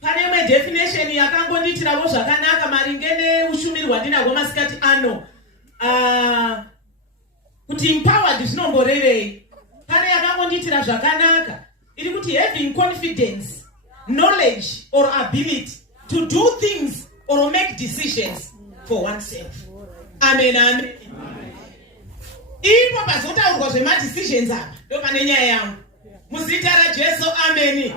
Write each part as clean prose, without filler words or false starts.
pane imwe definition yakangonditirawo zvakanaka maringe neushumiri hwandinahwo masikati ano. Kuti empowered zvinomborevei. Pane yakangonditira zvakanaka. Iri kuti having confidence, knowledge or ability to do things or make decisions for oneself. Amen, amen. Ipo pazotaurwa zvema-decisions apa ndo pane nyaya yangu. Muzita raJesu, amen.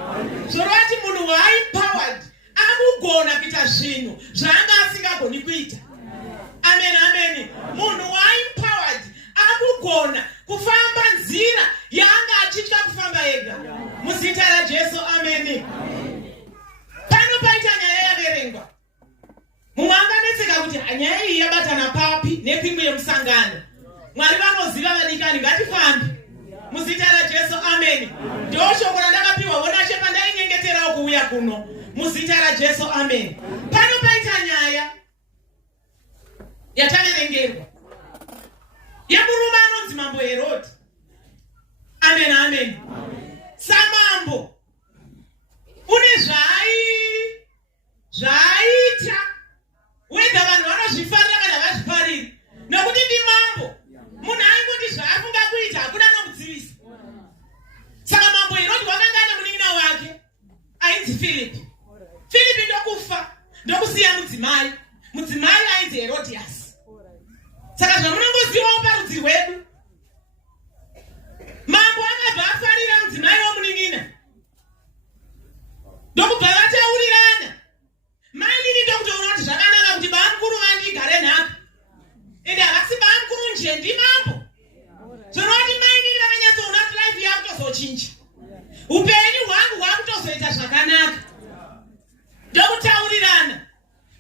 Zvorati munhu waempowered akugona kuita zvinhu zvaanga asingagoni kuita. Amen, amen. Munhu waempowered akugona kufamba nzira yaanga achitya kufamba ega. Muzita raJesu, amen. Pano paita nyaya yaverengwa. Mumwe anganetseka kuti nyaya iyi yabatana papi nepingu yemusangano. Mwari vanoziva vadikani, ngatifambe. Muzita raJesu, amen. Ndo shoko randakapiwa vonashe pandainyengeterawo kuuya kuno. Muzita raJesu, amen. Pano paita nyaya yataverengerwa yemurume anonzi Mambo Herodi. Amen, amen. Samambo une zvaaita whether vanhu vanozvifarira kana vazvifariri, nokuti ndi mambo. Munhu aingoti zvaafunga kuita hakuna nokudzivisa. Saka Mambo Herodi wakanga ane munin'ina wake ainzi Filipi. Filipi ndokufa ndokusiya mudzimai. Mudzimai ainzi Herodiasi. Saka zvamunongozivawo parudzi rwedu, mambo akabva afarira mudzimai womunin'ina. Ndokubva vataurirana. Maindini ndokutoona kuti zvakanaka kuti bamukuru vandigare nhaka. Ende havasi bamukuru nje, ndi mambo. Zvinoti maindini vakanyatsoona kuti life yavo kutozochinja. Upenyu hwangu hwakutozoita zvakanaka. Ndokutaurirana.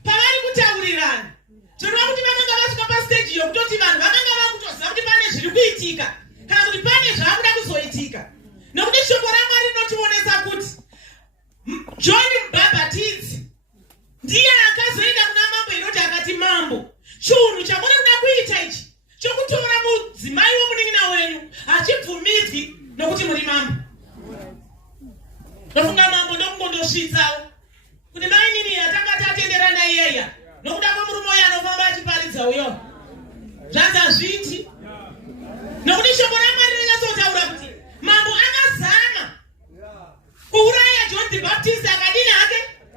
Pavari kutaurirana, zvinova kuti vanenge vasvika pastage yokutoti vanhu vakanga vakutoziva kuti pane zviri kuitika kana kuti pane zvaakuda kuzoitika. Nokuti shoko raMwari rinotionesa kuti John MUBHABHATIDZI ndiye akazoenda kuna Mambo Herodi akati, mambo, chinhu chamuri kuda kuita ichi chokutora mudzimai womunin'ina wenyu hachibvumidzwi nokuti muri mambo. Ndofunga mambo ndokungondosvitsawo kuti mainini yatanga tatenderana iyeya nokuda kwemurume uyo anofamba achiparidza uyo zvanzi hazviti. Nokuti shoko raMwari rinyatsotaura kuti mambo akazama kuuraya John the Baptist, akadini hake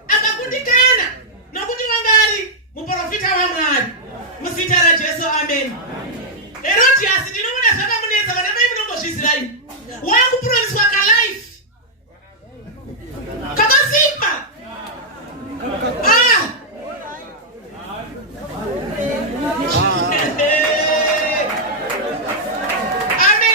akakundikana nokuti vanga ari muprofita waMwari. Muzita raJesu, amen. Herodiasi ndinoona zvakamunetsa, vana mai munongozvizirai. Wakupromiswa kalife kakasimba. Amen.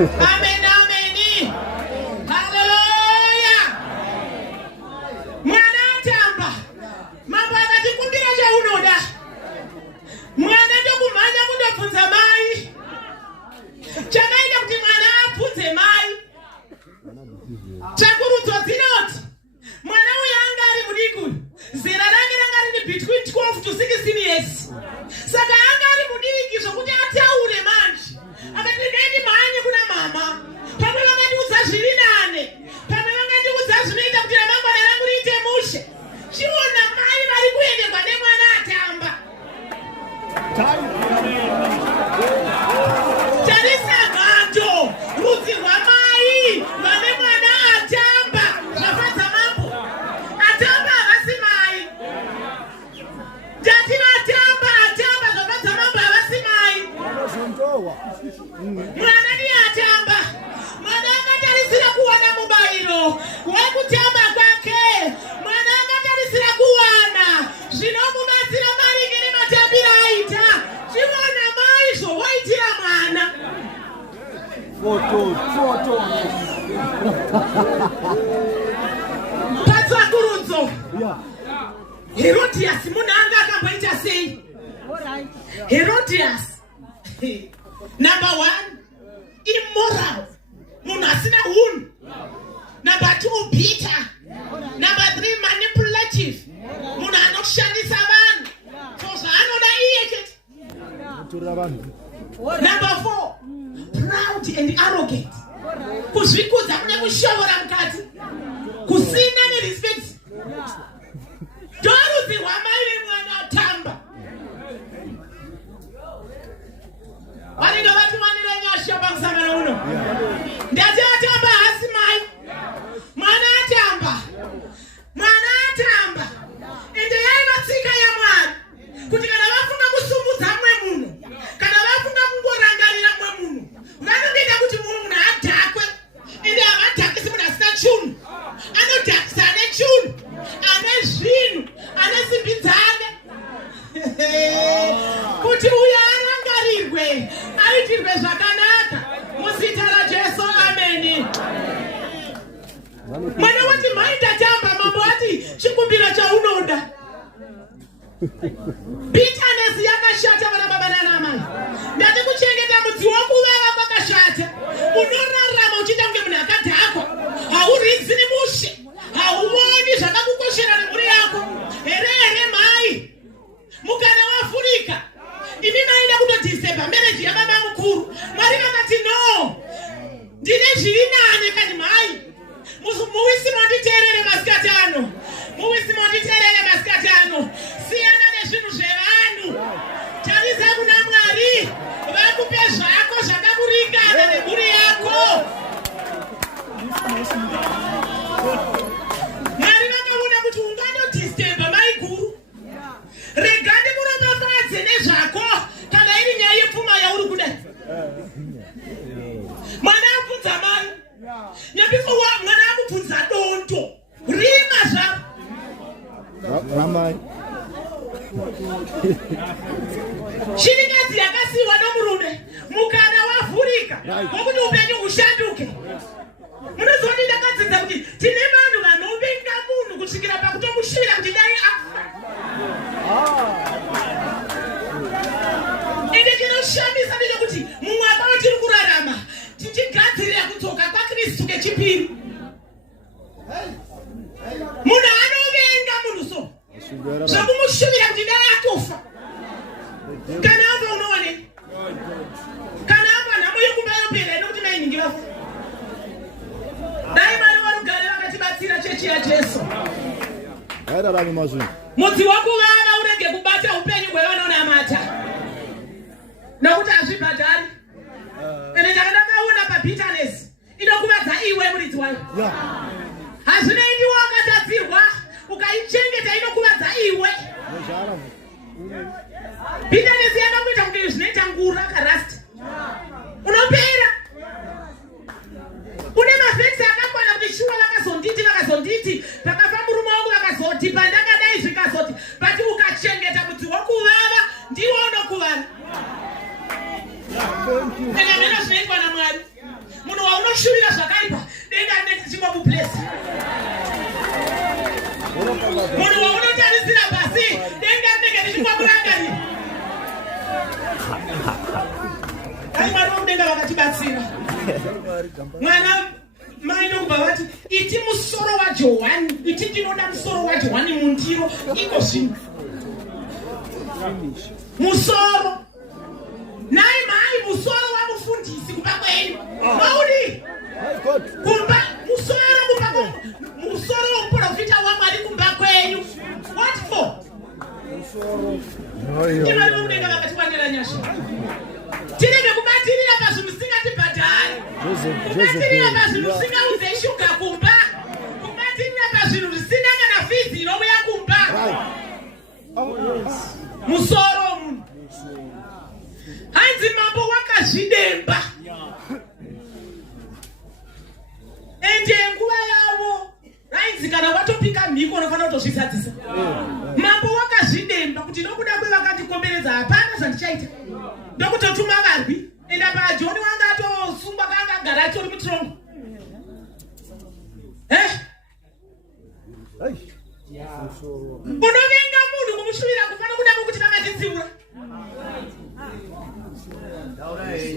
Amen, amen. Hallelujah. Mwana atamba. Mambo akatikumbira chaunoda. Mwana ndokumanya kundobvunza mai. Chakaita kuti mwana abvunze mai. Chakurudzo dzinoti mwana uyu anga ari mudiki. Zera rake ranga riri between 12 to 16 years. Saka anga ari mudiki zvokuti ataure manje. Akati ndini mhanye kuna mama. Pamwe vangandiudza zviri nane. Pamwe vangandiudza zvinoita kuti ramangwana rangu riite mushe. Chiona mai vari kuendekwa nemwana atamba. Tarisa mhando rudzi rwamai vane mwana atamba. Zvafadza mambo. Atamba havasi mai. Ndati vatamba zvafadza mambo havasi mai. Mwana ni atamba. Mwana akatarisira kuwana mubairo wekutamba kwake. Mwana akatarisira kuwana zvinomubatsira maringe nematambiro aita. Chiona mai zvowaitira mwana. Patsakurudzo. Herodias munhu anga akamboita sei? Herodias. Number 1, immoral. Munhu asina hunhu. Number 2, bitter. Number 3, manipulative. Munhu anoshandisa vanhu. So zvaanoda iye chete. Number 4, proud and arrogant. Kuzvikudza mune kushovora mukati. Kusina nerespect. Ndorudzi rwamai vemwana atamba. Vanenge vatiwanira nyasha pamusangano uno. Ndati atamba hasi mai. Mwana atamba. Mwana atamba. Ende yaiva tsika yaMwari. Kuti kana vafunga kusumbudza mumwe munhu. Kana vafunga kungorangarira mumwe munhu. Vanongeda kuti munhu adhakwe. Ende havadhakisi munhu asina chunhu. Anodhakisa ane chunhu. Ane zvinhu. Ane simbi dzake. Kuti uyo arangarirwe. Aitirwe zvakanaka. Muzita raJesu, amen. Mwana wati mai ndatamba, mambo ati chikumbiro chaunoda. Bitterness yakashata vana baba nana mai. Ndati kuchengeta mudzi wakuvava kwakashata. Unorarama uchiita kunge munhu akadhakwa. Haurizini mushe. Hauoni zvakakukoshera nemhuri yako. Here mai. Mukana wavhurika. Imi maida kundodhisemba marriage yababa mukuru. Mwari vakati no. Ndine zviri nane kani mai. Muwisi monditeerere masikati ano. Muwisi monditeerere masikati ano. Siyana nezvinhu zvevanhu. Tarisa kuna Mwari. Vakupe zvako zvakakuringana nemhuri yako. Mwari vakaona kuti unganodhisemba mai guru. Regande muropafadze nezvako kana iri nyaya yepfuma yauri kudai. Mwana abvunza mai. Nyambiko mwana amubvunza donto. Rima zvako. Ramai. Chiringadzi yakasiyiwa nomurume. Mukana wavhurika. Wokuti upenyu hushanduke. Munozoti ndakadzidza kuti tine vanhu vanovenga munhu kusvikira pakutomushira kuti dai afa. Ende chinoshamisa ndechekuti mumwaka watiri kurarama tichigadzirira kudzoka kwaKristu kechipiri. Munhu anovenga munhu so. Zvakumushuvira kuti dai atofa. Kana apa unoone? Kana apa nhamo yekumba yopera nekuti mainhingi vafa. Dai Mwari varugare vakatibatsira chechi yaJesu. Mudzi wakuvava urege kubata upenyu hwevanonamata. Nokuti hazvibhadhari. Ende ndakakaona pabitterness inokuvadza iwe muridzi wayo. Hazvinoindi wakatadzirwa ukaichengeta inokuvadza iwe. Bitterness yakakuita kuti zvinoita ngura karasta. Unopera. Une mavhekisi akakwana kuti shuwa vakazonditi pakafa murume wangu vakazoti pandakadai zvikazoti but ukachengeta mudzi wokuvava ndiwo unokuvana. Kana mheno zvinoitwa naMwari. waunoshuvira zvakaipa denga rinenge chimakublesa. Munhu waunotarisira pasi denga rinenge richimakurangarira. Dai Mwari womudenga vakatibatsira. Mwana mai nokubva vati iti musoro waJohani, iti ndinoda musoro waJohani mundiro iko zvino. Musoro. Nai mai musoro wamufundisi kumba kwenyu. Maudi. Kumba musoro kumba kwenyu. Musoro womuprofita waMwari kumba kwenyu. What for? Ndimari womudenga vakatiwanira nyasha. Tirege kubatirira pazvinhu zvisingatibhadhari. Kubatirira pazvinhu zvisingaudze shuga kumba. Kubatirira pazvinhu zvisina kana fizi inouya kumba. Musoro munhu. Hanzi mambo wakazvidemba. Ende nguva yavo rainzi kana watopika mhiko unofanira kutozvisadzisa. Mambo wakazvidemba kuti nokuda kwevakatikomberedza hapana zvandichaita. Ndokutotuma varwi. Enda paJoni wanga atosungwa kanga agara atori mutirongo. Unovenga munhu kumushuvira kufana kuda kuti vakatitsiura.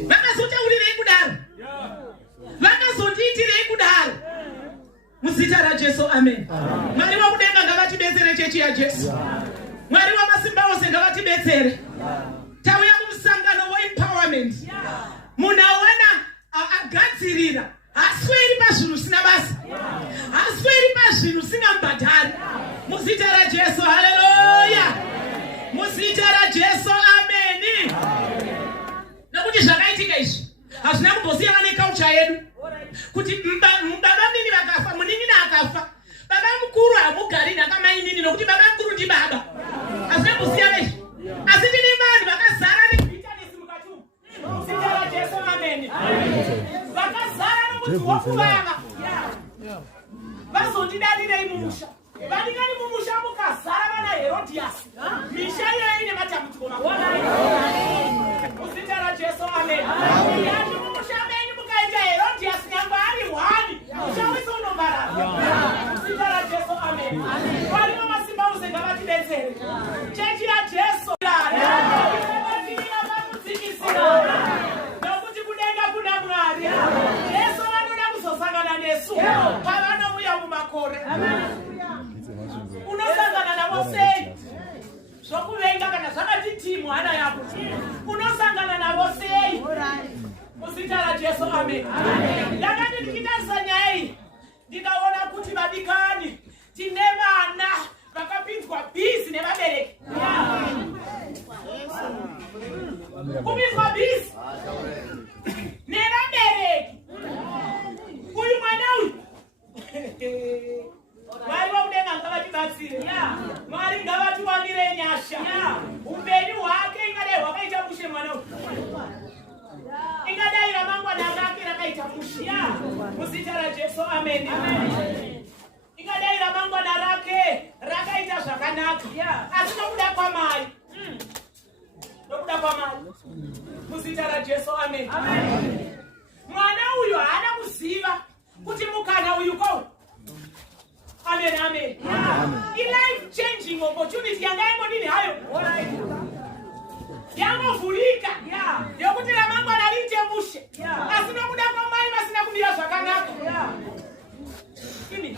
Vakazotaurirei kudaro. Vakazotiitirei kudaro. Muzita raJesu, amen. Mwari wakudenga ngavatibetsere chechi yaJesu. Mwari wamasimba ose ngavatibetsere. Tauya kumusangano weempowerment. Munhu awana agadzirira. Hasweri pazvinhu zvisina basa. Hasweri pazvinhu zvisingamubhadhari. Muzita raJesu, haleluya. Muzita raJesu, amen. Nokuti zvakaitika izvi hazvina kumbosiyana neculture yedu. Kuti baba nini vakafa, muninini akafa. Baba mukuru hamugari nakamainini nokuti baba mukuru ndibaba. Hazvina kusiyana izvi. Asi tine vanhu vakazara nebitterness mukati umu. Muzita raJesu, amen. Vakazara nokuti wokuvava. Vazotidarirei mumusha. Varingani mumusha mukazara vana Herodias. Misha iyoyo ine matambudziko makuru. Muzita raJesu, amen. Yati mumusha menyu mukaita Herodias nyangwe ari hwani. Muchawisa unombarara. Muzita raJesu, amen. Vari vamasimba ose ngavatibetsere. Chechi yaJesu. Nokuti kudenga kuna Mwari. Jesu vanoda kuzosangana nesu pavanouya mumakore. Unosangana navo sei? Zvokuvenga kana zvakati timu hana yako. Unosangana navo sei? Muzita raJesu, amen. Ndakati ndichitarisa nyaya iyi ndikaona kuti vadikani tine vana vakapinzwa bhizi nevabereki. Kupinzwa bhizi nevabereki. Uyu mwana uyu Mwari wakudenga ngavatibatsire. Mwari ngavatiwanire nyasha. Upenyu hwake ingadai hwakaita mushe mwana uyu. Ingadai ramangwana rake rakaita mushe. Muzita raJesu, amen. Ingadai ramangwana rake rakaita zvakanaka. Asi nokuda kwaMwari. Nokuda kwaMwari. Muzita raJesu, amen. Mwana uyu haana kuziva kuti mukana uyu ko. Amen, amen. Life changing opportunity yanga ingodini hayo. Yangovhurika. Yokuti ramangwana riite mushe. Asi nokuda kwaMwari vasina kumira zvakanaka. Imi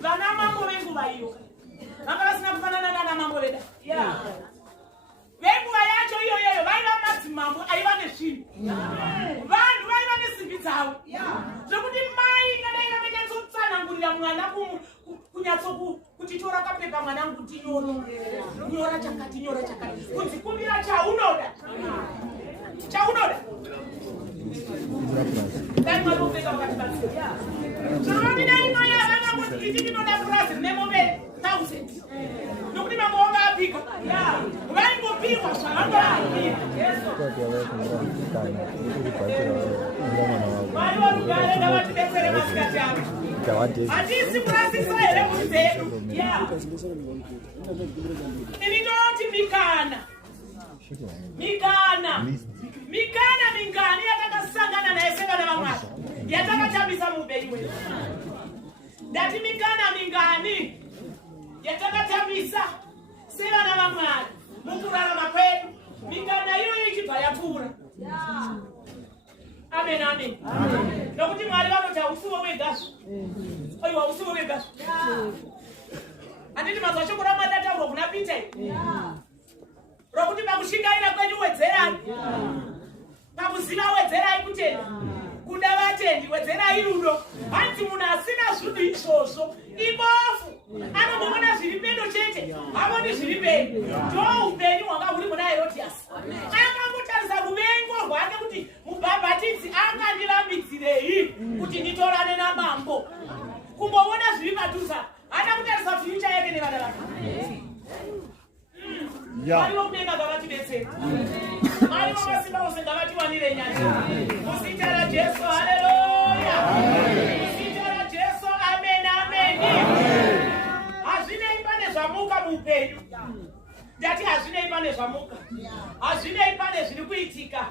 vana mambo venguva iyo vanga vasina kufanana nana mambo veda. Venguva yacho iyoyoyo vaiva madzimambo aiva nezvinhu. Vanhu vaiva nesimbi dzavo. Zvokuti mai ingadai vamenyatsotsanangurira mwana kunyatsokuchitora kapepa mwanangu kuti nyora chakati, nyora chakati. Kudzikumbira chaunoda. Chaunoda. Dai Mwari wokupeka mukatibatsira. Zvinoti dai mai avana kuti iti ndinoda purazi rine mombe 1000. Nokuti mambo wanga apika. Vaingopirwa zvavanga vapika. Mwari wakugara ngavatibetsere masikati avo. Hatisi kurasisa here muri dzedu. Ini ndoti mikana yatakasangana naye sevana vaMwari. yatakatambisa muupenyu wedu. Ndati mikana mingani yatakatambisa sevana vaMwari mukurarama kwedu, mikana iyoyo ichibva yapfuura. Amen, amen. Nokuti Mwari vanoti hausiwo wegasu. Aiwa, hausiwo wegasu. Anditi mazwa shoko raMwari rataurwa kuna Pita rokuti pakushingaira kwedu wedzerai, pakuziva wedzerai kutenda, kuda vatendi wedzerai rudo. Hanzi munhu asina zvinhu izvozvo ibofu, anongoona zviri pedo chete, havoni zviri pedo. Ndo upenyu hwanga huri muna Herodhiasi. Akangotarisa ruvengo rwake kuti mubhabhatidzi angandirambidzirei kuti nditorane namambo. Kumboona zviri padhuze, hana kutarisa fyucha yake nevana vake. Mwari wokudenga ngavatidetsere. Mwari wamasimba ose ngavatiwanire nyasha. Muzita raJesu, haleluya. Muzita raJesu, amen, amen. Hazvinei pane zvamuka muupenyu. Ndati hazvinei pane zvamuka. Hazvinei pane zviri kuitika.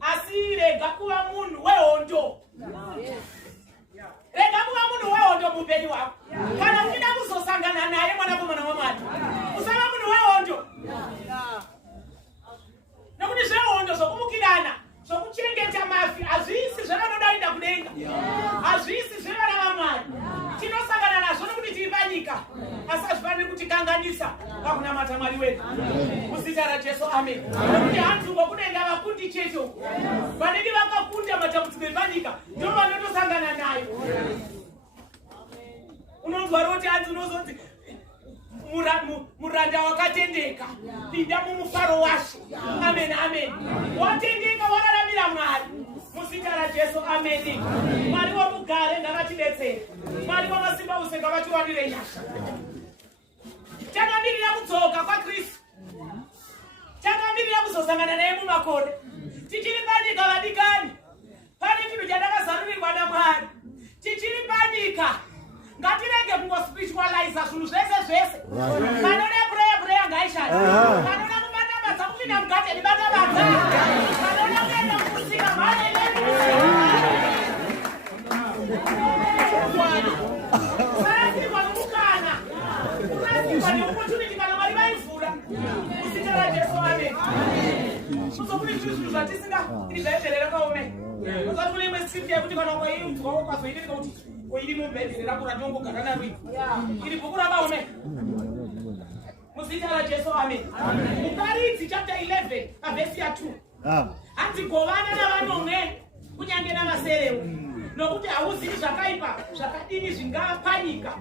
Asi rega kuva munhu wehondo. Rega kuva munhu wehondo muupenyu hwako. Kana uchida kuzosangana naye mwanakomana waMwari, usava munhu wehondo. Nokuti zvehondo zvokumukirana, zvokuchengeta mafi, hazvisi zvevanodainda kudenga. Hazvisi zvevana vaMwari. Tinosangana nazvo nokuti tiri panyika, asi hazvifaniri kutikanganisa pakunamata Mwari wedu. Muzita raJesu, amen. Nokuti hanzi ngokudenga vakundi chete, vanenge vakakunda matambudziko epanyika ndo vanotosangana nayo. Unonzwa roti hanzi unozonzi muranda wakatendeka, pinda mumufaro washo. Amen, amen. Watendeka wararamira Mwari. Muzita raJesu, amen. Mwari wamugare ngavatidetsere. Mwari wamasimba ose ngavatiwanire nyasha. Takamirira kudzoka kwaKristu. Takamirira kuzosangana naye mumakore. Tichiri panyika vadikani, pane chinhu chatakazarurirwa naMwari. Tichiri panyika, ngatirege kungospiritualiza zvinhu zvese zvese. Vanoda prayer ngaishande. Vanoda kubatabadza kupinda mugateni batabadza. Vanoda kuenda kumusika Sarasirwa nomukana. Kurasirwa neopportunity kana Mwari vaivhura. Muzita raJesu, amen. Kuzokune zvinhu zvatisinga iri zvaenderera kwaume. Usati kune imwe script yekuti kana ukaiudzwa ukazoitika kuti iri mubhedhi rakura ndongogara naro iri bhuku rabaume. Muzita raJesu, amen. Mukaridzi chapter 11 pavhesi ya2. Hanzi govana navanomwe kunyange navaserewo, nokuti hauzivi zvakaipa zvakadini zvingapanyika.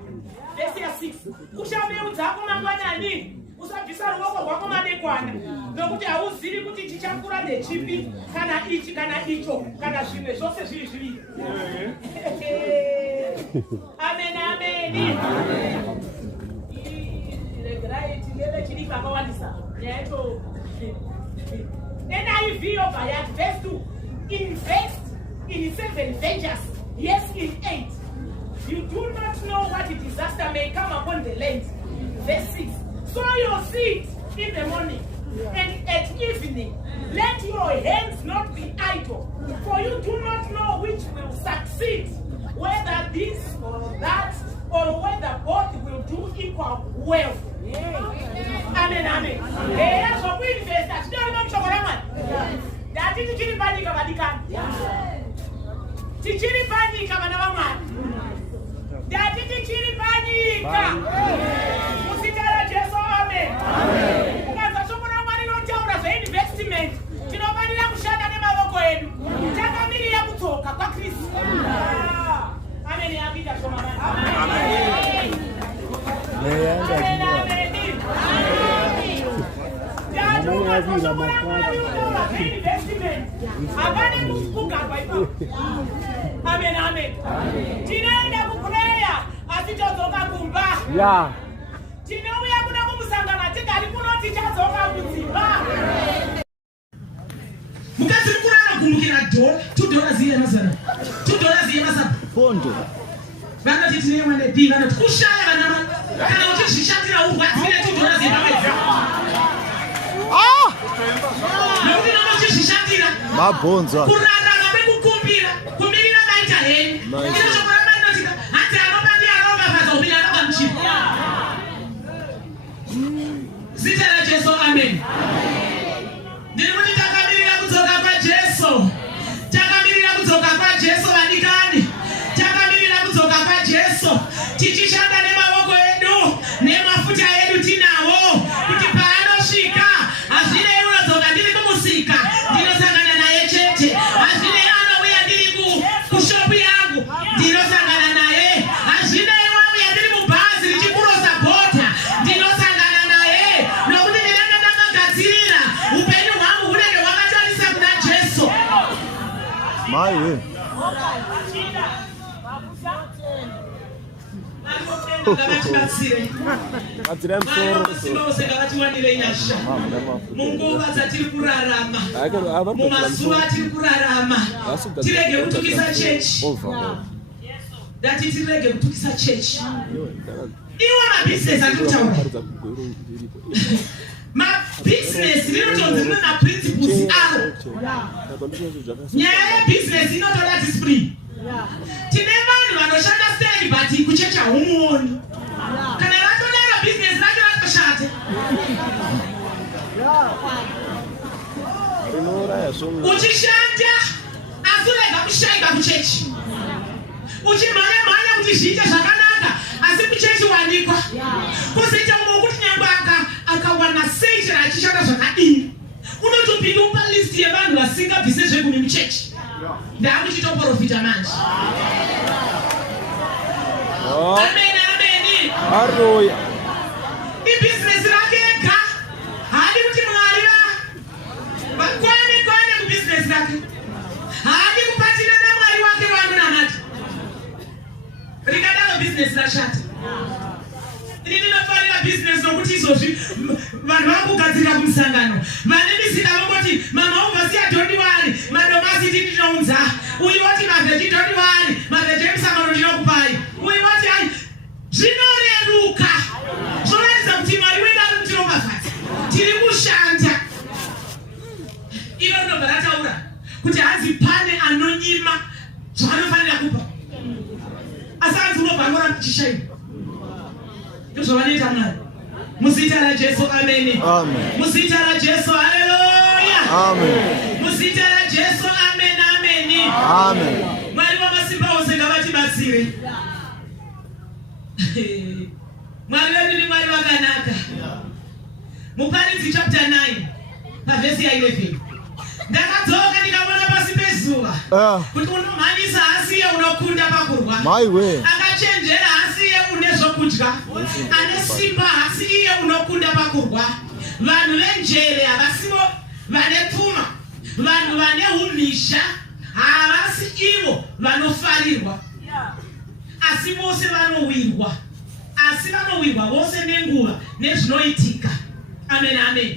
Vhesi ya6. Kushambeudza dzako mangwanani, usabvisa ruoko rwako madekwana, nokuti hauzivi kuti chichakura nechipi, kana ichi kana icho kana zvimwe zvose zviri zviviri. Amen, amen. Regerai tilele chiri pakawandisa nyaito. NIV over yet verse 2. Invest in 7 ventures, yes, in 8. You do not know what disaster may come upon the land. Verse 6. Sow your seed in the morning, and at evening let your hands not be idle, for you do not know which will succeed, whether this or that, or whether both will do equal well. Amen, amen. So we invest that. Don't remember Chokoraman. That is the Panika Vatican. Tichiri Panika Manavaman. That is the Chiri Panika. Muzita raJesu, amen. Ukaza Chokoraman no taura za investment. Tinofanira kushanda nemavoko edu. Takamirira kudzoka kwaKristu. Amen, yapita shomamani. Amen. Amen, amen. Amen, amen. Tinaenda kuprayer atitodzoka kumba. Yeah. Tinouya kuda kumusangana tikari kuno tichadzoka kudzimba. Mukadzi kurara kumukira $2 iye mazana. $2 iye mazana. Pondo. Vanoti tine mwana D vanoti kushaya vana kana kuti zvishandira urwadziwe $2 iye mazana. Nokuti zvishandira mabhonzo kurarama bekukumbira kumirira maita heni. Ino chokoramba inotika. Hati aroba ndi aroba pazobira aroba mchipu. Zita la Jesu, amen. Ndiri kuti takamirira kudzoka kwa Jesu. Takamirira kudzoka kwa Jesu vadikani. Takamirira kudzoka kwa Jesu. Tichishanda nemaoko edu, nemafuta edu tinawo. Kuti paanosvika, hazvine unodzoka ndiri kumusika, ndinosangana naye chete. Hazvine anouya ndiri kushopu yangu, ndinosangana naye. Hazvine wauya ndiri mubhazi richikurosa bhota, ndinosangana naye. Nokuti ndinenge ndakagadzirira upenyu hwangu hunenge hwakatarisa kuna Jesu. Mai we. Munguva dzatiri kurarama, mumazuva atiri kurarama, tirege kutukisa chechi. Dati tirege kutukisa chechi. Iwo mabusiness akutaura. Mabusiness rinotonzi rine maprinciples aro. Nyaya yebusiness inotoda discipline. Tine vanhu vanoshanda sei but kuchecha humuoni. Kana ratodaro business racho ratoshate. Uchishanda asi urega kushaika kuchechi. Uchimhanya kuti zviite zvakanaka asi kuchechi wanikwa. Kuzoita umwe kuti nyangwe akawana sei chero achishanda zvakadini. Unotopinda palist yevanhu vasingabvise zvegumi muchechi. Ndakuchitoprofita manje. Amen, amen. Hallelujah. Business rake ega. Hadi kuti Mwari vakwane ku business rake. Hadi kupatira na Mwari wake vanhu namati. Rikadaro business rashata. Ini ndinofarira business nokuti izozvi vanhu vakugadzirira kumusangano. Vane misika vongoti Mama Overseer don't worry, madomasi tinounza. Uyu wati maveji don't worry, maveji emusangano ndinokupai. Uyu wati hai zvinoreruka. Zvoratidza kuti Mwari wedu ari kutirongafadza. Tiri kushanda. Ino ndobva rataura kuti hanzi pane anonyima zvaanofanira kupa. Asi hanzi unobva ngora kuchishaima. Ndozvavanoita Mwari. Muzita la Jesu, amen. Amen. Muzita la Jesu, hallelujah. Amen. Muzita la Jesu, amen, amen. Amen. Mwari wamasimba ose ngavatibatsire. Mwari wedu ni Mwari wakanaka. Muparidzi chapter 9 pavhesi ya 11. Ndakadzoka ndikaona pasi pezuva kuti unomhanyisa asiye unokunda pakurwa. Mai we. Akachenjera asiye une zvokudya. Ane simba asiye unokunda pakurwa. Vanhu venjere havasivo vane pfuma. Vanhu vane umhizha havasi ivo vanofarirwa. Asi vose vanowirwa. Asi vanowirwa vose nenguva nezvinoitika. Amen, amen.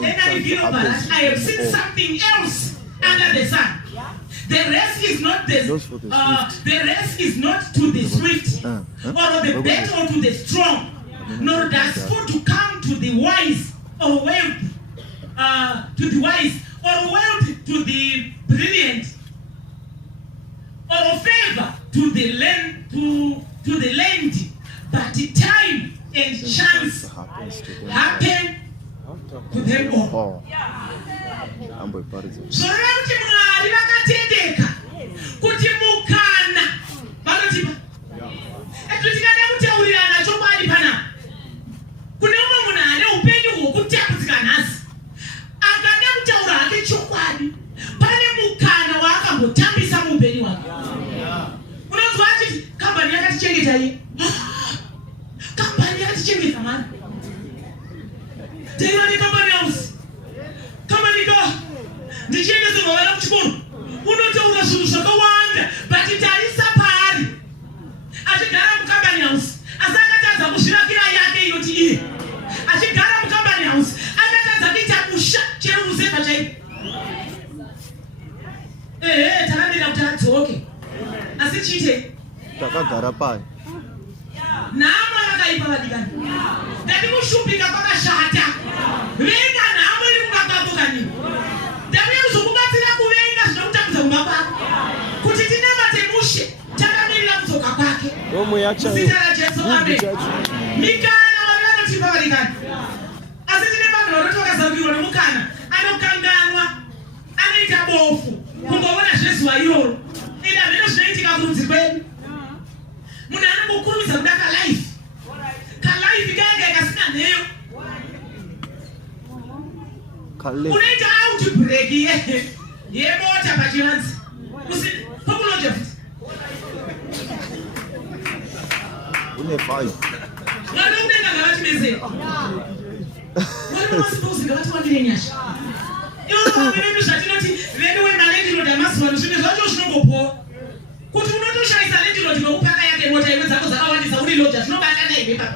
Then I reveal that I have seen something else under the sun. The rest is not the rest is not to the swift or the battle to the strong, nor does food come to the wise or wealth to the wise or wealth to the brilliant or favor to the land to the land, but time and chance happen to them all. Zvora kuti Mwari vakatendeka kuti mukana vanotipa. Tikada kutaurirana chokwadi panapa. Kune umwe munhu ane upenyu hwokutapudzika nhasi. Akada kutaura hake chokwadi. Pane mukana waakambotambisa muupenyu hwake. Unonzwa achiti kambani yakatichengeta iye. Kambani yakatichengeta mani. Teiva nekambani house. Kambani ka. Ndichiendesa vana kuchikoro. Unotaura zvinhu zvakawanda. But tarisa paari. Achigara mukambani house. Asi akatadza kuzvivakira yake inoti iye. Achigara mukambani house. Akatadza kuita musha chero muzeva chaipo. Takamira kuti adzoke. Asi chite. Takagara pai. Nhamo yakaipa vadikani. Ngatimushupika kwakashata. Venga nhamo iri kungagabuka nini. Ndakuya kuzokubatsira kuvenga zvinokutambudza kumba kwako. Kuti tinamate musha Muzita raJesu amen. Mikana vanoti vavarikana. Asi tine vanhu vanotoka zaukirwa nemukana anokanganwa anoita bofu kungoona zvezuva iroro. Enda zvino zvinoitika kurudzi kwedu. Munhu anongokurumidza kuda kalaifi. Kalaifi kainge kasina nheyo. Unoita out break yemota pachivanze. Pokuloja futi. Une 5. Mwana unenga ngavachimezera. Mwana unosipozi ngavatiwandire nyasha. Iwo vamene zvatinoti vene wemalendiro damasivano zvimwe zvacho zvinongopoa. Kuti unotoshaisa lendiro tinokupaka yake mota imwe dzako dzakawandisa uri loja zvinobatana here papa.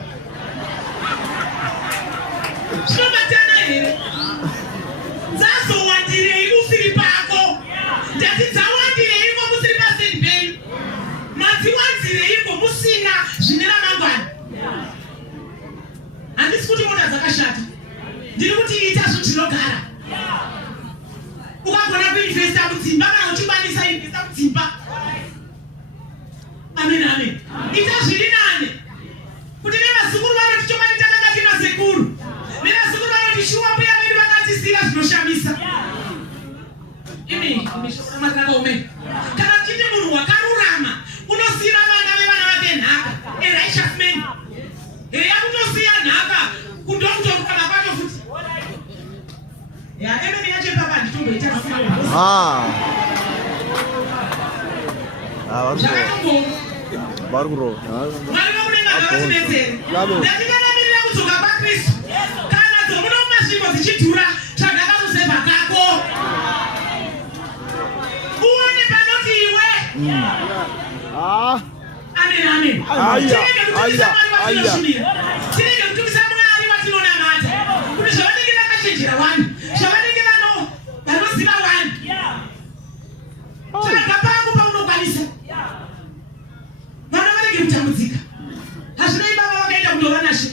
Zvinobatana here. Dzazowandirei usiri pako. Ndati dzawandireiko musiri pasendibeni. Madziwandireiko musina zvine ramangwana. Handisi kuti mota dzakashata. Ndiri kuti ita zvotinogara. Ukagona kuinvesta kudzimba kana uchikwanisa investa kudzimba. Amen amen. Ita zviri nane. Kuti nevazukuru vanoti chomani takanga tina sekuru. Nevazukuru vanoti shuwa mbuya vedu vakatisira zvinoshamisa. Imi matakaome. Kana uchiti munhu wakarurama unosira vana vevana vake nhaka. A righteous man. Heya kutosiya nhaka kundokutorukana kwacho futi. Ya emeni yacho papa nditomboita Baruro. Mwari unenga ngavachibetsere. Ndatikanamirira kudzoka paKristu. Kana dzomuno masvingo dzichidhura tsvaga kamusevha kako. Uone panoti iwe. Amen amen. Tirege kutumisa Mwari watinonamata. Kuti zvavanenge vakachenjera wani. Zvavanenge vanoziva wani. Tsvaga pangu paunokwanisa. Vana vanenge kutambudzika. Hazvinei baba vakaenda kundova nashe.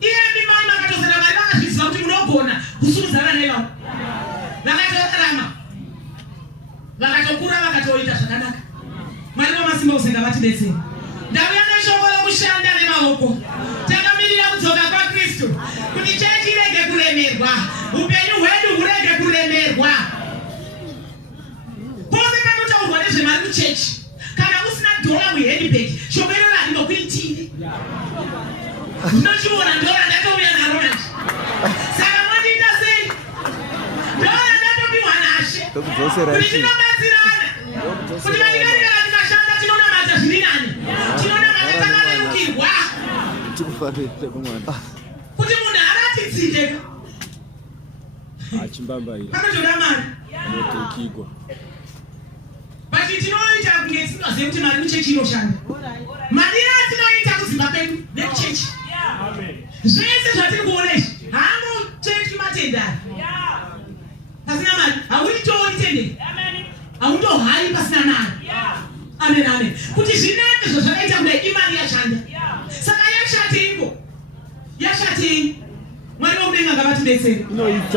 Iyemi mai makatozera Mwari vakazviziva kuti munogona kusurudzana nevavo. Vakatorarama. Vakatokura vakatoita zvakanaka. Mwari wamasimba ose ngavatidetsere. Ndauya neshoko rokushanda nemaoko. Takamirira kudzoka kwaKristu. Kuti chechi irege kuremerwa. Upenyu hwedu hurege kuremerwa. Pose panotaurwa nezvemari kuchechi. Kana usina dhola muhandbag, shoko iroro harinokuitiri. Ndinochiona dhola ndakauya naro manje. Saka mwandida sei? Dhola ndatopiwa naShe. Kuti tinobatsirana. Kuti vatingarira tikashanda tinonamata zviri nani. Tinonamata takarerukirwa. Kuti munhu aratidzike. Panotoda mari. Bati tinoita kunge tisingazivi kuti mari muchechi inoshanda. Madira atinoita kudzimba pedu nekuchechi. Zvese zvatiri kuona izvi hango chechi matendari. Pasina mari hauitori tenderi. Haundohai pasina mari. Amen amen. Kuti zvinenge zvazvakaita kudai imari yashanda. Saka yashatingo. Yashatingi. Mwari wokudenga ngavatidetsere.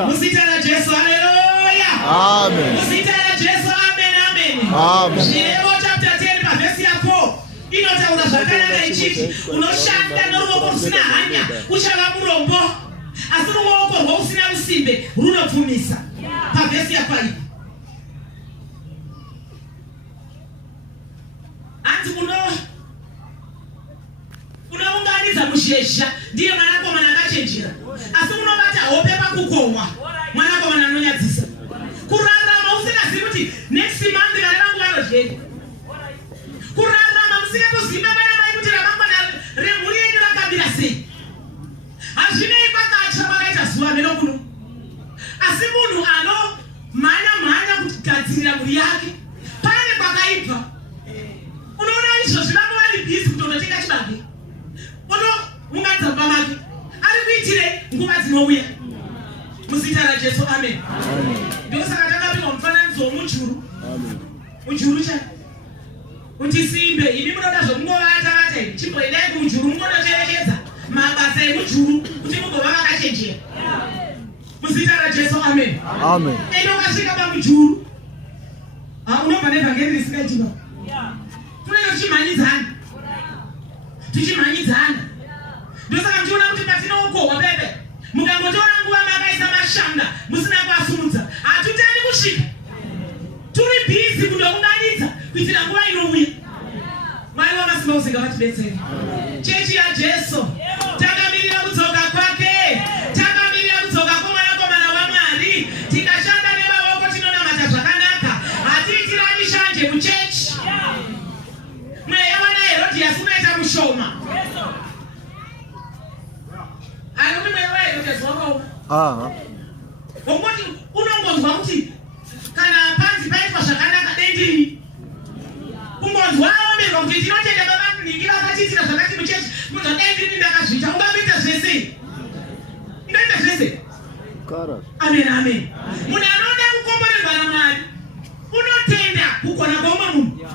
Muzita raJesu haleluya. Amen. Muzita raJesu amen amen. Amen. Zvirevo chapter 10 pavhesi ya4 inotaura zvakanaka ichiti unoshanda noruoko rusina hanya uchava murombo, asi ruoko rwousina usimbe runopfumisa. Pavhesi ya5 anzi unounganidza mushesha ndiye mwanakomana akachenjera, asi unovata hope pakukohwa mwanakomana anonyadzisa. Kurarama usingazivi kuti next month vana vangu vanodyei. Kurarama musingatozivi baba namai kuti ramangwana remhuri yenyu rakambira sei. Hazvinei kwakatsva kwakaita zuva meno kuno, asi munhu anomhanya kugadzirira mhuri yake pane kwakaibva. Unoona izvozvi vamwe vari bhizi kutonotenga chibage otounganidza baba make ari kuitire nguva dzinouya. Muzita raJesu amen. Ndosaka takapinga mufananidzo womujuru. Mujuru cha kuti simbe ini munoda zvomungovata vata chimboendai kumujuru mungonocherechedza mabasa emujuru kuti mugova vakachenjera. Muzita raJesu amen. Amen. Endo kasvika pamujuru unobva nevhangeri risingaitiva. Tunenge tuchimhanyidzana tichimhanyidzana. Ndosaka mchiona kuti patinokohwa pepe mukangotora nguva makaisa mashanga musina kuasumudza hatutani kusvika. Turi bhizi kundokudanidza kuitira nguva inouya. Mwari wamasimba ose ngavatibetsere. Chechi yaJesu takamirira kudzoka kwake, takamirira kudzoka kwomwanakomana waMwari. Tikashanda nemaoko tinonamata zvakanaka, hatiitirani shanje muchechi. Mweya wanaHerodhiasi unoita mushoma. Anokuti mweya waHerodhiasi wakaoma. Ongoti unongonzwa kuti kana panzi paitwa zvakanaka dendini. Kungonzwa aomerwa kuti tinotenda baba kuningira akatiitira zvakati muchechi. Munzwa dendini ndakazviita ungamuita zvese. Ungaita zvese. Amen, amen. Munhu anoda kukomborerwa naMwari unotenda kugona kwoumwe munhu.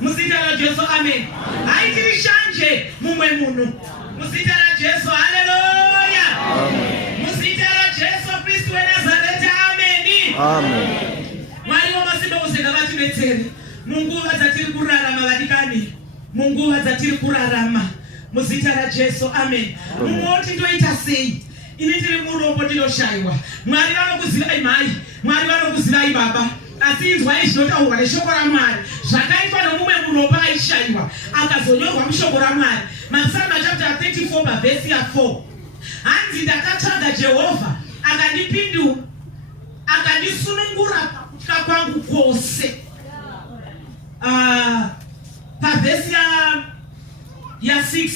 Muzita raJesu, amen. Haitiri shanje mumwe munhu. Muzita raJesu, haleluya. Muzita raJesu Kristu weNazareti, amen. Amen. Mwari wamasimba ose ngavatibetsere munguva dzatiri kurarama vadikani, munguva dzatiri kurarama. Muzita raJesu, amen. Mumoti ndoita sei? Ini tiri murombo ndinoshaiwa. Mwari vanokuzivai mai, Mwari vanokuzivai baba. Asi inzwai zvinotaurwa neshoko raMwari. Zvakaitwa nomumwe murombo aishaiwa akazonyorwa mushoko raMwari. Masalma chapter 34 verse ya 4. Hanzi ndakatsvaga Jehovha akandipindura, akandisunungura pakutya kwangu kwose. Pavhesi ya 6.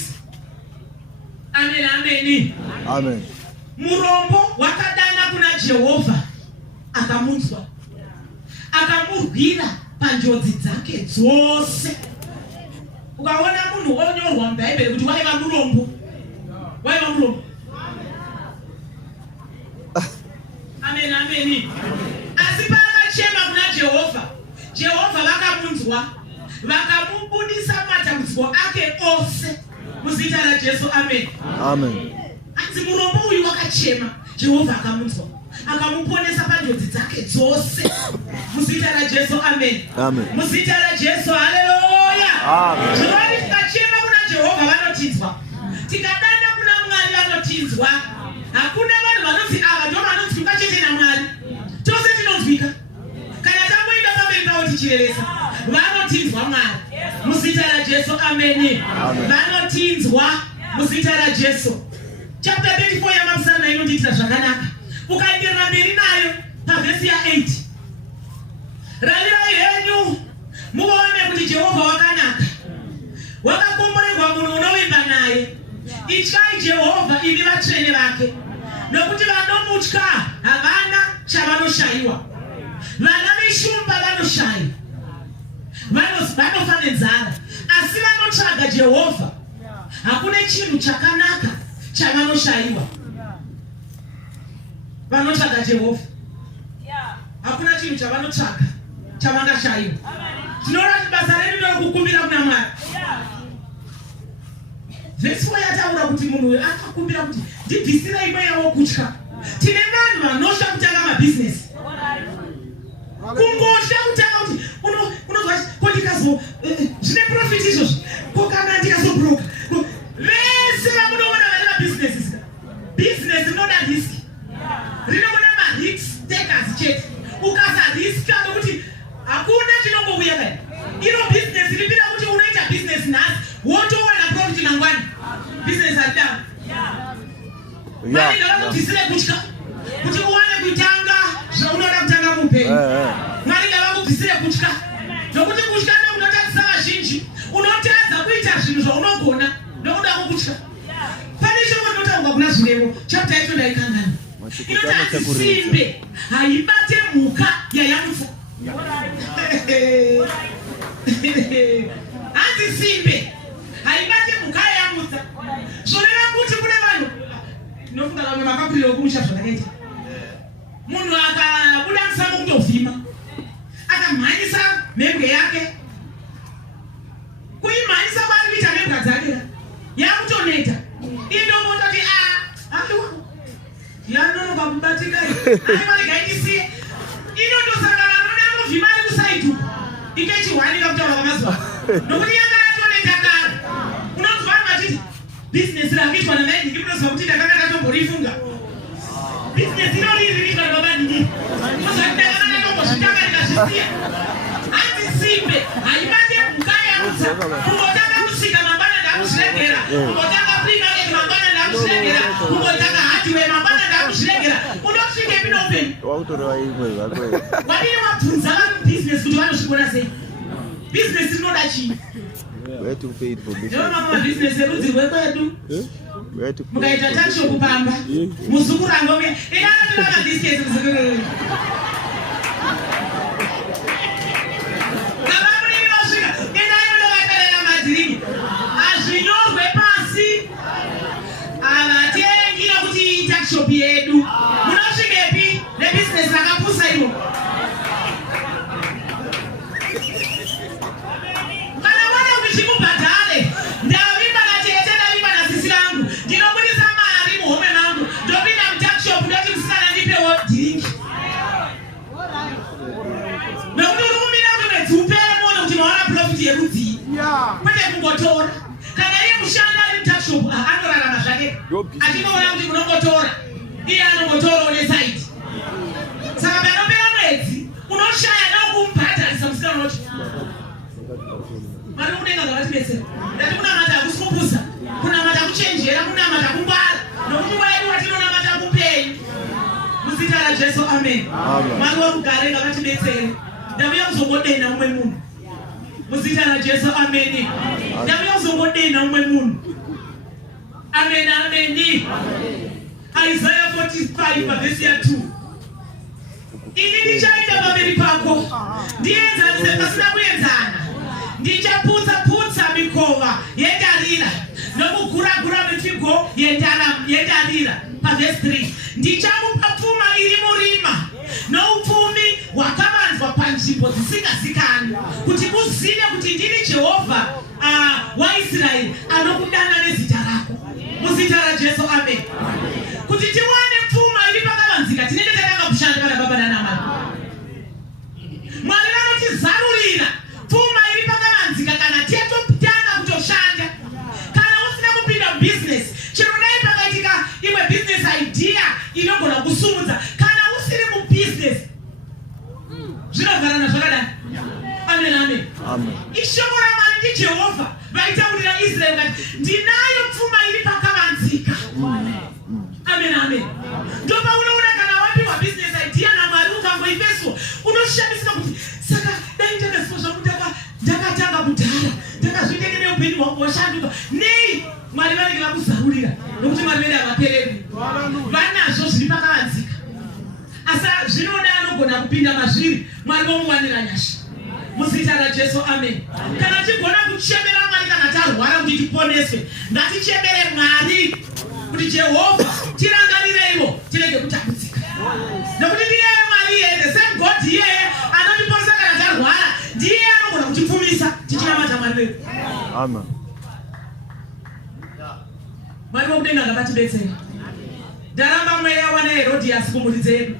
Amen, amen. Amen. Murombo wakadana kuna Jehovha akamunzwa, akamurwira panjodzi dzake dzose. Ukaona munhu onyorwa muBhaibheri kuti waiva murombo, waiva murombo. Amen, amen. Asi paakachema kuna Jehovha, Jehovha vakamunzwa, vakamubudisa matambudziko ake ose. Muzita raJesu, amen. Amen. Hanzi murombo uyu wakachema, Jehovha akamunzwa, akamuponesa panjodzi dzake dzose. Muzita raJesu, amen. Amen. Muzita raJesu, haleluya. Amen. Zvinoari tikachema kuna Jehovha vanotinzwa, tikadana kuna Mwari vanotinzwa. Hakuna vanhu vanonzi ava ndo vanonzwika chete naMwari. Tose tinonzwika. Kana tangoenda pamberi pavo tichirevesa, vanotinzwa Mwari. Muzita raJesu, amen. Vanotinzwa muzita raJesu. Chapter 34 yamamusana inonditira zvakanaka. Ukaenderera mberi nayo pavhesi ya 8. Ravirai henyu muone kuti Jehovha wakanaka. Wakakomborerwa munhu unovimba naye. Ityai Jehovha imi vatsvene vake, nokuti vanomutya havana chavanoshayiwa. Vana veshumba vanoshaya, vanofa nenzara, asi vanotsvaga Jehovha hakuna chinhu chakanaka chavanoshayiwa. Vanotsvaga Jehovha hakuna chinhu chavanotsvaga chavangashayiwa. Tinoona kuti basa redu ndokukumbira kuna Mwari. Vhesi 4 yataura kuti munhu akakumbira kuti ndibvisira imwe yawo kutya. Tine vanhu vanosha kutanga mabhizinesi. Kungosha kutanga kuti unozwa kodikazo zvine profit izvozvo, kokana ndikazobroka. Vese vamunoona vane mabhizinesi. Bhizinesi rinoda riski, rinoda marisk takers chete. Ukasariska nokuti hakuna chinongouya kani. Ino bhizinesi ripira kuti unoita bhizinesi nhasi wotowana profit mangwani. Business are down. Mari ngavakubvisire kutya kuti uwane kuitanga zvaunoda kutanga muupenyu. Mari ngavakubvisire kutya nokuti kutya ndokunotadzisa vazhinji. Unotadza kuita zvinhu zvaunogona nokuda kwokutya. Pane shoko rinotaurwa kuna Zvirevo chapter 8 ndaikangana. Inoti simbe haibate mhuka yayamufa. Hanzi simbe haibate mhuka yayamutsa. Zvoreva kuti kune vanhu nofunga vamwe makakwirira kumusha zvakaita. Munhu akabuda musango kutovhima, akamhanyisa mhembwe yake. Kuimhanyisa kwari kuita mhembwa dzake yakutoneta. Indomototi aiwa yanonoka kubatika aiwa regaitisiye. Inondosangana noneanovhima ari kusaitu ikechiwanika kutaura kwamazuva nokuti yanga yatoneta kare. Unonzwa vachiti business rakitwa na naye ndikunoza kuti ndakana tomborifunga business inoririkitwa na baba ndini muzati ndakana tombosvitanga ndikazvisiya hanzi simbe haibate mukayamutsa kungotanga kusvika mangwana ndakusviregera kungotanga free market mangwana ndakusviregera kungotanga hardware mangwana ndakusviregera unosvike pinopen wadini wabvunza vanhu business kuti vanosvikona sei business inoda chii where to pay it for business. No, mama, business erudzi rwekwedu. Where to pay mukaita tacho kupamba. Muzukuru angome. Ina anataka business muzukuru. Kama mlimi wasika, ina yule wakalala madrini. Azvinyorwe pasi. Avatengi nokuti tacho yedu. Munosvikepi nebusiness rakapusa iro. Chikubhadhare ndavimba natete ndavimba nasisi langu ndinobudisa mari muhome mangu ndopinda mutakshop ndoti musikana ndipewo dhiringi nokuti uri kumira mwedzi upere muone kuti mawana profit yerudzii kwete kungotora kana iye mushanda ari mutakshop anorarama zvake achinoona kuti munongotora iye anongotorawo nesaiti saka panopera mwedzi unoshaya nokumubhadharisa musikana unoti mari unenga ngavachibetsera ndati kunamata kusimupusa kunamata kuchenjera kunamata kungwara nokuti wedu watinonamata kupei muzita raJesu amen mwari wekugare ngavatibetsere ndavuya kuzongodena umwe munhu muzita raJesu amen ndavuya kuzongodena umwe munhu amen amen Isaiah 45 vesi ya 2 ini ndichaenda pamberi pako ndienzanise pasina kuenzana ndichaputsa mikova yendarira nokugura mifigo yendarira pavesi 3 ndichamupa pfuma iri murima noupfumi hwakavanzwa panzvimbo dzisingazikani kuti muzive kuti ndini Jehovha waIsraeri anokudana nezita rako muzita raJesu amen kuti tiwane pfuma iri pakavanzika tinenge tatanga kushanda kana baba nanamai Mwari vanotizarurira pfuma iri pakavanzika kana tetotanga kutoshanda kana usina kupinda business chirodai pakaitika imwe business idea inogona kusumudza kana usiri mubusiness zvinogarana zvakadai amen amen ishoko raMwari ndiJehovha vaitaurira Israeri vati ndinayo pfuma iri pakavanzika amen amen ndopa unoona kana wapiwa business idea naMwari ukangoipeswa unoshamisika kuti saka dai ndakasiwa zvakuti ndakatanga kudhara ndakazvitenge neupenyu hwangu washanduka nei Mwari vanenge vakuzarurira nokuti Mwari vedu havapereri vanazvo zviri pakavanzika asi zvinoda anogona kupinda mazviri Mwari vomuwanira nyasha muzita raJesu amen kana tigona kuchemera Mwari kana tarwara kuti tiponeswe ngatichemere Mwari kuti Jehovha tirangarireiwo tirege kutambudzika nokuti ndiye Mwari yeye the same God iyeye anotiponesa kana tarwara ndiye anogona kutipfumisa tichinamata Mwari wedu amen Mwari wokudenga ngavatibetsere ndaramba mweya wana Herodiasi kumhuri dzedu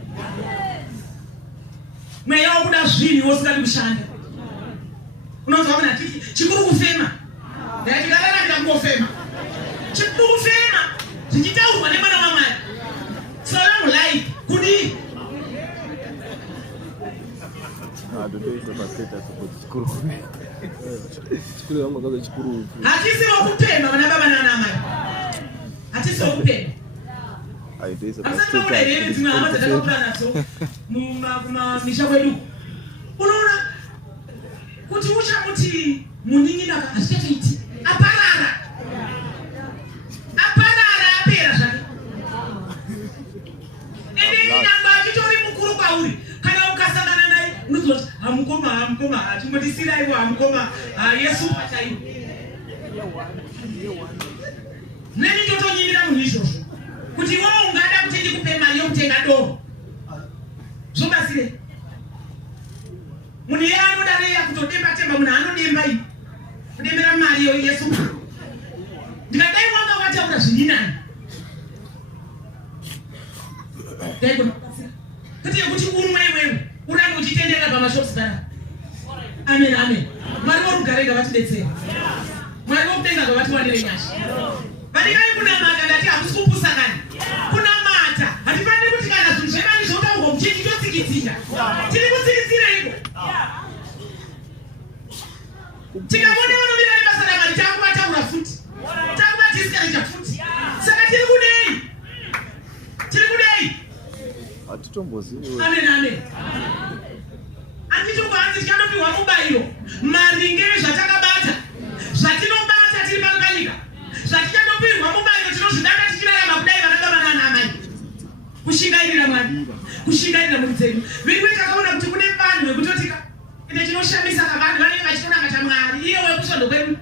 mweya wokuda zvinhu usingadi kushanda unonzwa kuti atiti chikuru kufema ndati kararamira kungofema chikuru kufema zvichitaurwa nemwana waMwari sora mulai kudi hatisi wokupema vana baba nanamai hatisi wokupema asaona here dzimwe hama dzatakakura nadzo mumamisha kwedu unoona kuti uchamuti munin'inaka hazvichatoiti aparara apera zvake ende nyangwa achitori mukuru kwauri kana ukasangana naye unozoti hamukoma chingotisirai hamukoma Yesu pachaiwo neni totonyimira munhu izvozvo kuti iwewe ungada kuti ndikupe mari yokutenga doro zvobasire munhu iye anoda reya kutodemba munhu anodemba iyi kudembera mari Yesu ndikadai wanga wataura zvininani kuti yekuti umwe iwewe urambe uchitenderera pamashops dara amen amen Mwari worugare ngavatidetsere Mwari wokudenga ngavatiwanire nyasha vane Hatikai kuna mata ndati hakusukupusa kani. Kuna mata. Hatifani kuti kana zvinhu zvemani zvoda kungomuchiti totsikitsira. Tiri kutsikitsira iko. Tikaona vanomira nebasa raMwari takuvataura futi. Takuvatisikarecha futi. Saka tiri kudei. Tiri kudei. Hatitombozivi. Amen, amen. Anditi kuhanzi tikanopihwa mubayiro maringe zvatakabata zvatinobata tiri panganyika zvatichanopihwa mubayiro tinozvidanga tichirarama kudai vanababa naanamai kushingairira Mwari kushingairira mhuri dzedu. Vimwe takaona kuti kune vanhu vekutotika ine chinoshamisa kavanhu vanenge vachitonamata Mwari iye wekusvondo kwedu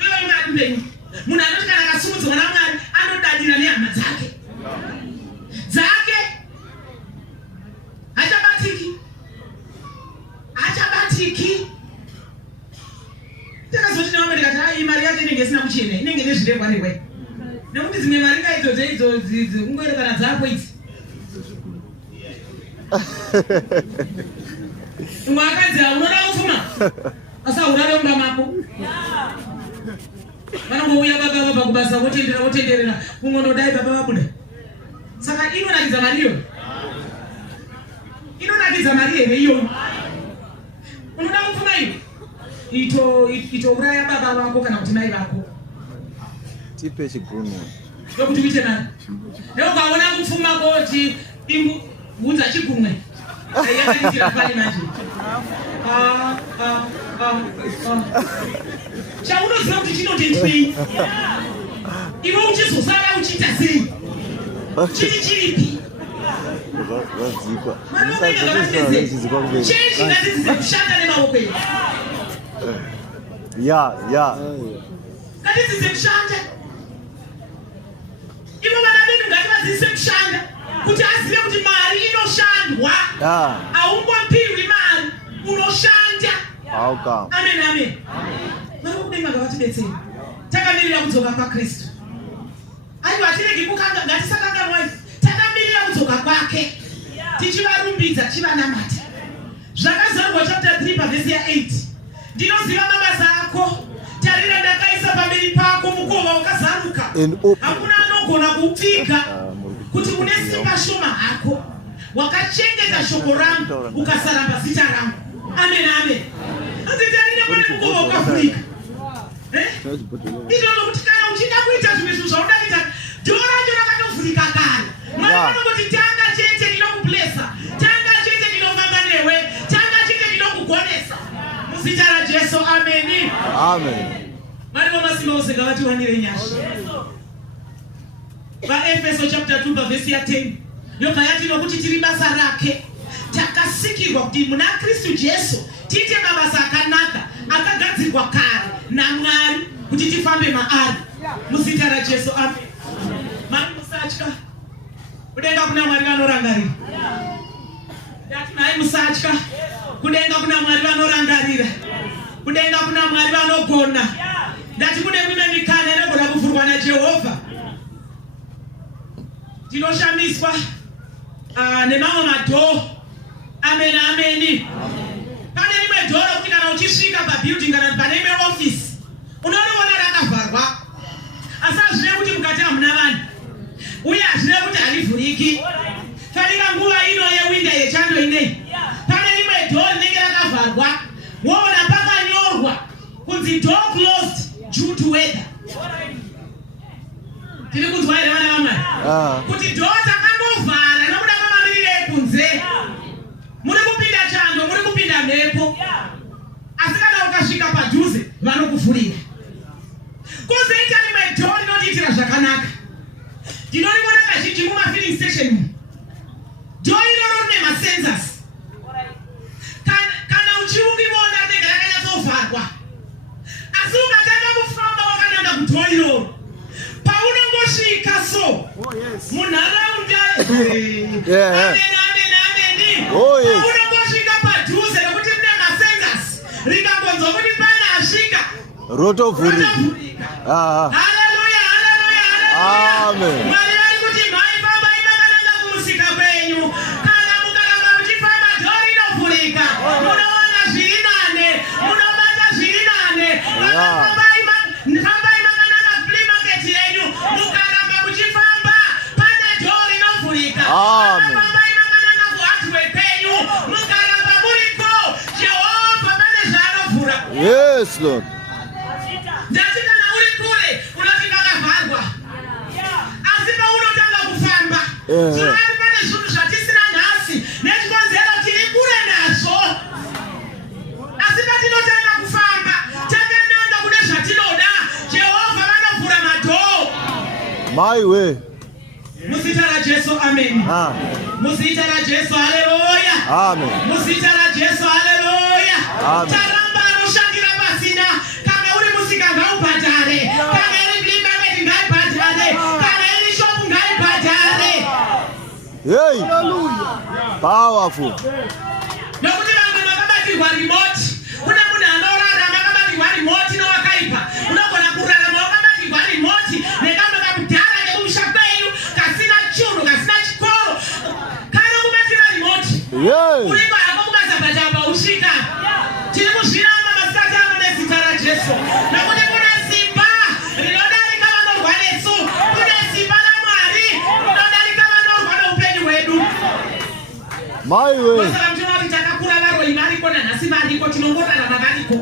iwe Mwari mpenyu. Munhu anoti kana akasumudzwa naMwari anodadira nehama dzake hachabatiki. Takazoti nawo ndikati hai mari yake inenge isina kuchena inenge nezvirengwa rewe. Nekuti dzimwe mari idzodzo kungoerekana dzako idzi. Mwakadzi unoda kufuma asaurare mumba mako. Vanongouya baba kubasa wotenderera kungonodai baba vabuda. Saka inonakidza mari iyo. Inonakidza mari here iyo. Unoda kufuma iyo itouraya baba vako kana kuti mai vako. Tipe chigunwe Ndokuti uite mari. Ndokaona kufuma koti imbudza chigunwe. Ayakanichira pale manje. Chaunoziva kuti chinotendei. Iwe uchizosara uchiita sei? Chiripi? Vadzikwa. Change ngadzidzidze kushanda nemaoko edu. Ya. Ngadzidzidze kushanda. Ivo vana vedu ngativadzidzise kushanda kuti azive kuti mari inoshandwa. Haungopirwi mari, unoshanda. Amen. Vari kudenga ngavatidetsere. Takamirira kudzoka kwaKristu. Aiwa hatiregi kukanga ngatisakanganwa ife. Takamirira kudzoka kwake. Tichivarumbidza chivanamata. Zvakazarwa chapter 3 pavhesi ya 8. Ndinoziva mabasa ako. Tarira ndakaisa pamberi pako mukova wakazaruka. Hakuna anogona kupfiga kuti une simba shoma hako. Wakachengeta shoko rangu ukasaramba zita rangu. Amen. Anzitarira pane mukova wakavhurika. Ndinono kuti kana uchida kuita zvimwe zvauda kuita dhora racho rakatovhurika kare. Mwari vanongoti tanga chete ndinokublesa, tanga chete ndinofamba newe, tanga chete ndinokugonesa. Muzita raJesu, amen. Mwari wamasimba ose ngavatiwanire nyasha. VaEfeso chapter 2 vhesi ya 10 yobva yati nokuti tiri basa rake takasikirwa kuti muna Kristu Jesu tiite mabasa akanaka akagadzirwa kare naMwari kuti tifambe maari. Muzita raJesu, amen. Mari musatya kudenga kuna Mwari vanorangarira. Ndati mai musatya kudenga kuna Mwari vanorangarira. Kudenga kuna Mwari vanogona. Ndati kune mimwe mikana inogona kuvhurwa naJehovha. Tinoshamiswa nemamwe madhoo. Amen. Pane rimwe dhoo rokuti kana uchisvika pabuilding kana pane imwe office unoona rakavharwa. Asi hazvirevi kuti mukati hamuna vanhu. Uye hazvirevi kuti harivhuriki. Farira nguva ino yewinda yechando inei. Pane rimwe dhoo rinenge rakavharwa. Woona pakanyorwa kunzi door closed due to weather. Tiri kunzwa here vana vaMwari? Kuti dhoo takangovhara nokuda kwamamiriro ekunze. Muri kupinda chando, muri kupinda mhepo. Asi kana ukasvika padhuze vanokuvhurira. Kozoita rimwe dhoo rinotiitira zvakanaka. Ndinoriona kazhinji mumafilling station. Dhoo iroro rine masensors. Kana uchiungivona rinenge rakanyatsoovharwa. Asi ukatanga kufamba wakananga kudhoo iroro, paunongosvika so munharaunda paunongosvika padhuze nokuti rine masensors, rikabonzwa kuti pane asvika rotovhurika. Haleluya. Mwari vari kuti mhai fambai makananga kumusika kwenyu. Kana mukaramba muchifamba dhoo rinovhurika. Munowana zviri nane, munobata zviri nane. Fambai makananga flea market yenyu. Yes, Lord. Ndati kana uri kure unoti vakavharwa. Asi paunotanga kufamba. Zvinovari pane zvinhu zvatisina nhasi nechikonzero tiri kure nazvo. Asi patinotanga kufamba takananga kune zvatinoda. Jehovha vanovhura madhoo. My way. Muzita raJesu, amen. Muzita raJesu, haleluya. Amen. Muzita raJesu, haleluya. Amen. Taramba anoshandira pasina. Kana uri musika ngaubhadhare. Kana iri blimba ngaibhadhare. Kana iri shopu ngaibhadhare. Hey. Powerful. Nokuti vamwe vakabatirwa remote. Kuna munhu anorarama akabatirwa remote nowakaipa. Unogona kurarama wakabatirwa remote nekamwe kakudhara kekumusha kwenyu kasina chinhu kasina chikoro. Kana kubatira remote. Uriko hako kubazabhadhaba usvika. Tiri kuzviramba masikati ano nezita raJesu. Nokuti kune simba rinodarika vanorwa nesu. Kune simba raMwari rinodarika vanorwa noupenyu hwedu. My way. Saka mtinoti takakura varoi variko nanhasi variko tinongorarama variko.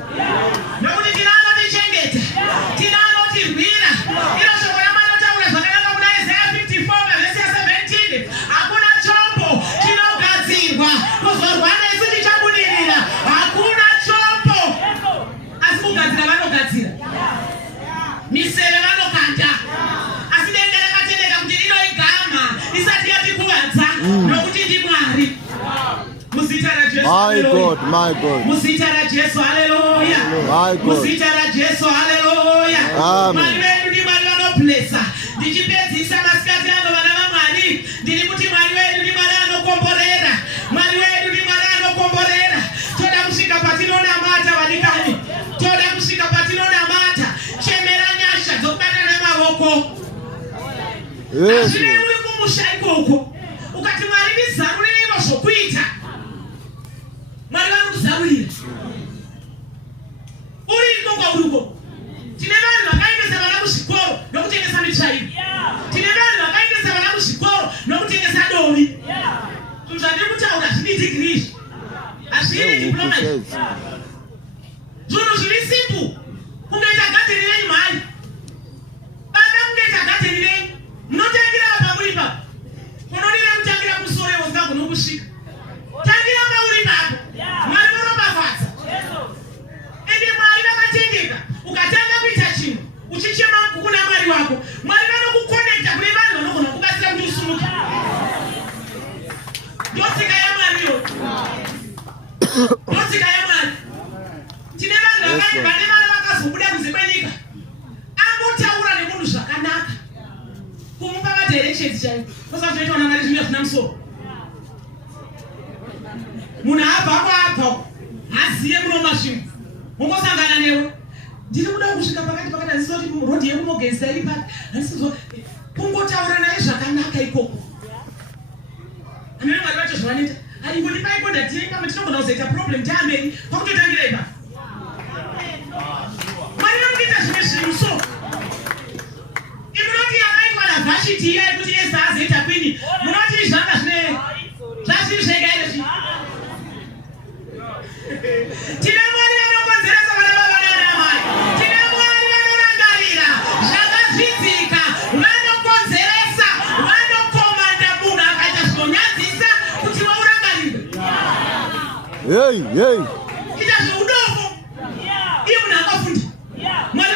Nokuti tinanotichengeta, tinanotirwira. Iro shoko raMwari rinotaura zvakanaka kuna Isaiah 54 vhesi 17. Hakuna chombo chinogadzirwa kuzorwa nesu chichabudirira. Hakuna chombo. Asi kugadzira vanogadzira. Miseve vanokanda. Asi denga rakatendeka kuti rinoigama isati yatikuvadza. Nokuti ndiMwari. Muzita raJesu, My God, my God. Muzita raJesu, haleluya. My God. Muzita raJesu, haleluya. Amen. Mwari wedu ndi Mwari vanoblesa. Ndichipedzisa masikati ano vana vaMwari. Ndiri kuti Mwari wedu ndi Mwari anokomborera. Mwari wedu ndi Mwari anokomborera. Toda kusvika patinonamata vadikani. Toda kusvika patinonamata. Chemera nyasha dzokubata nemaoko. Yes, Azvine Lord. uri kumusha ikoko. Ukati Mwari ndizarurire zvokuita. Mwari vanokuzarurira. Uriko kwauriko. Tine vanhu vakaendesa vana kuzvikoro nokutengesa mitsvairo. Tine vanhu vakaendesa vana kuzvikoro nokutengesa dovi. Zvinhu zvandiri kutaura hazvidi degree. Hazvidi diploma. Zvinhu zviri simple. Kungaita gadhirirei mhari. Baba kungaita gadhirirei. Munotangira apa muri ipapo. Munodire kutangira kumusoro usingagoni kusvika. Tangira pauri ipapo. Mwari varopafadza. Ende Mwari vakatendeka. Ukatanga kuita chinhu uchichema kuna Mwari wako. Mwari vanokukonekta kune vanhu vanogona kubatsira kuti usumuke. Ndotsika yaMwariyo. Ndotsika yaMwari. Tine vanhu vakaibva nevana vakazobuda kunze kwenyika. Angotaura nemunhu zvakanaka. Kumupa madirections chaiwo. Kozvatoitwa naMwari zvinhu zvina musoro. Munhu abva haziye muno masvingo. Mungosangana newe. Ndiri kuda kusvika pakati handisoti rodhi yekumogenzisa iri pati. Handisizo kungotaura naye zvakanaka ikoko. Amene Mwari vacho zvavanoita. Haingondipai kodha tirenga matinogona kuzoita problem taamberi pakutotangira ipapo. Mwari vanokuita zvimwe zvinhu so. Imunoti yakaitwa naVhashiti iya yekuti Esa azoita kwini. Munoti zvanga zvine zvazviri zvega ere zvi. Tine Mwari vanokonzeresa vana vavanamai. Tine Mwari vanorangarira zvakazvidzika. Vanokonzeresa, vanokomanda munhu akaita zvinonyadzisa kuti vaurangarire. Hey, hey. Ita zveudoko. Iye munhu akafunda. Mwari